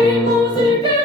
Wielkiej